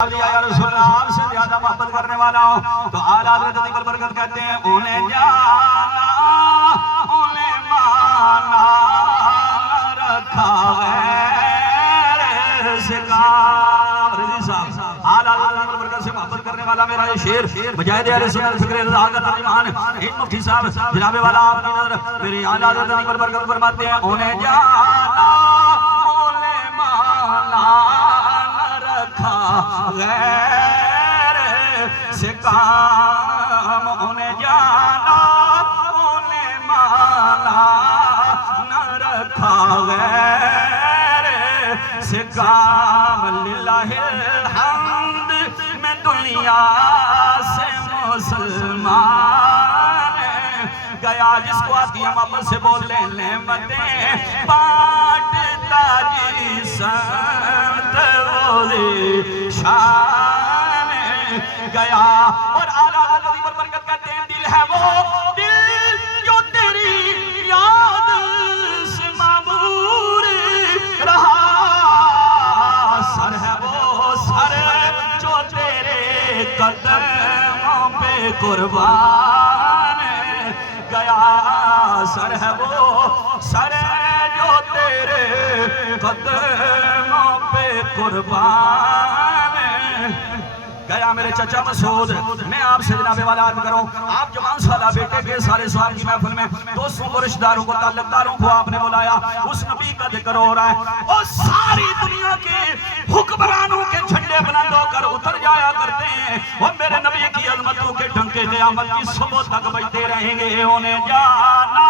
یا رسول اللہ آپ سے زیادہ محبت کرنے والا ہوں تو اعلیٰ حضرت علی برکت کہتے ہیں انہیں جانا انہیں مانا رکھا غیر سے کام رضی صاحب اعلیٰ حضرت علی برکت سے محبت کرنے والا میرا یہ شیر مجاہد اہل سنت فکر رضا کا ترجمان ایک مفتی صاحب جناب والا آپ کی نظر میری اعلیٰ حضرت علی برکت فرماتے ہیں انہیں جانا انہیں مانا غیر سے کام انہیں جانا انہیں مانا نہ رکھا غیر سے کام للہ الحمد میں دنیا سے مسلمان گیا جس کو آتی ہم اپن سے بول لیں نعمتیں بانٹتا جی سنت وزی شان گیا اور اعلیٰ حضرت پر برکت کہتے ہیں دل ہے وہ دل جو تیری یاد سے معمور رہا سر ہے وہ سر جو تیرے قدموں پہ قربان گیا سر ہے وہ سر جو تیرے قدموں پہ قربان گیا میرے چچا مسعود میں آپ سے جناب والا عرض کروں آپ جوان سالہ بیٹے کے سارے سوال کی محفل میں دوستوں کو رشتہ داروں کو تعلق داروں کو آپ نے بلایا اس نبی کا ذکر ہو رہا ہے اور ساری دنیا کے حکمرانوں کے جھنڈے بلند ہو کر اتر جایا کرتے ہیں اور میرے نبی کی عظمتوں کے ڈنکے قیامت کی صبح تک بجتے رہیں گے انہیں جانا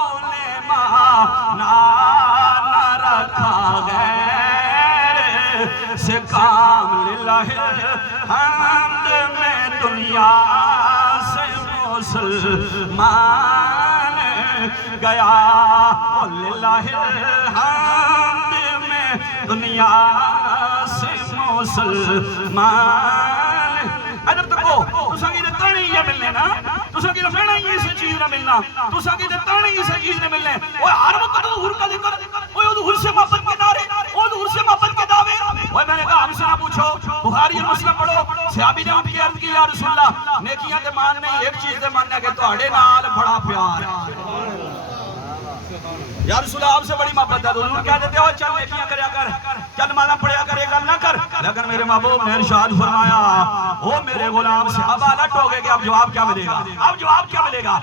انہیں مانا نہ رکھا غیر سے کام للہ الحمد میں دنیا سے مسلمان گیا للہ الحمد میں دنیا سے مسلمان ادھر تکو تو سنگی دے تانی یہ ملنے نا تو سنگی دے ملنا یہ سے چیز نہ ملنا تو سنگی دے تانی یہ سے چیز نہ ملنے وہ ہر وقت تو حر کا ذکر وہ حر سے محبت کے نعرے وہ حر سے محبت کے دعوے وہ میں نے کہا ہم سے نہ پوچھو بخاری اور مسلم پڑھو صحابی نے ان کی عرض کی یا رسول اللہ نیکیاں دے ماننے ایک چیز دے ماننے کہ توڑے نال بڑا پیار یا رسول اللہ آپ سے بڑی محبت ہے حضور کہہ دیتے ہو چل نیکیاں کریا کر چل مانا پڑھیا کرے گا نہ کر لیکن میرے محبوب نے ارشاد فرمایا او میرے غلام سے اب الٹ ہو گئے کہ اب جواب کیا ملے گا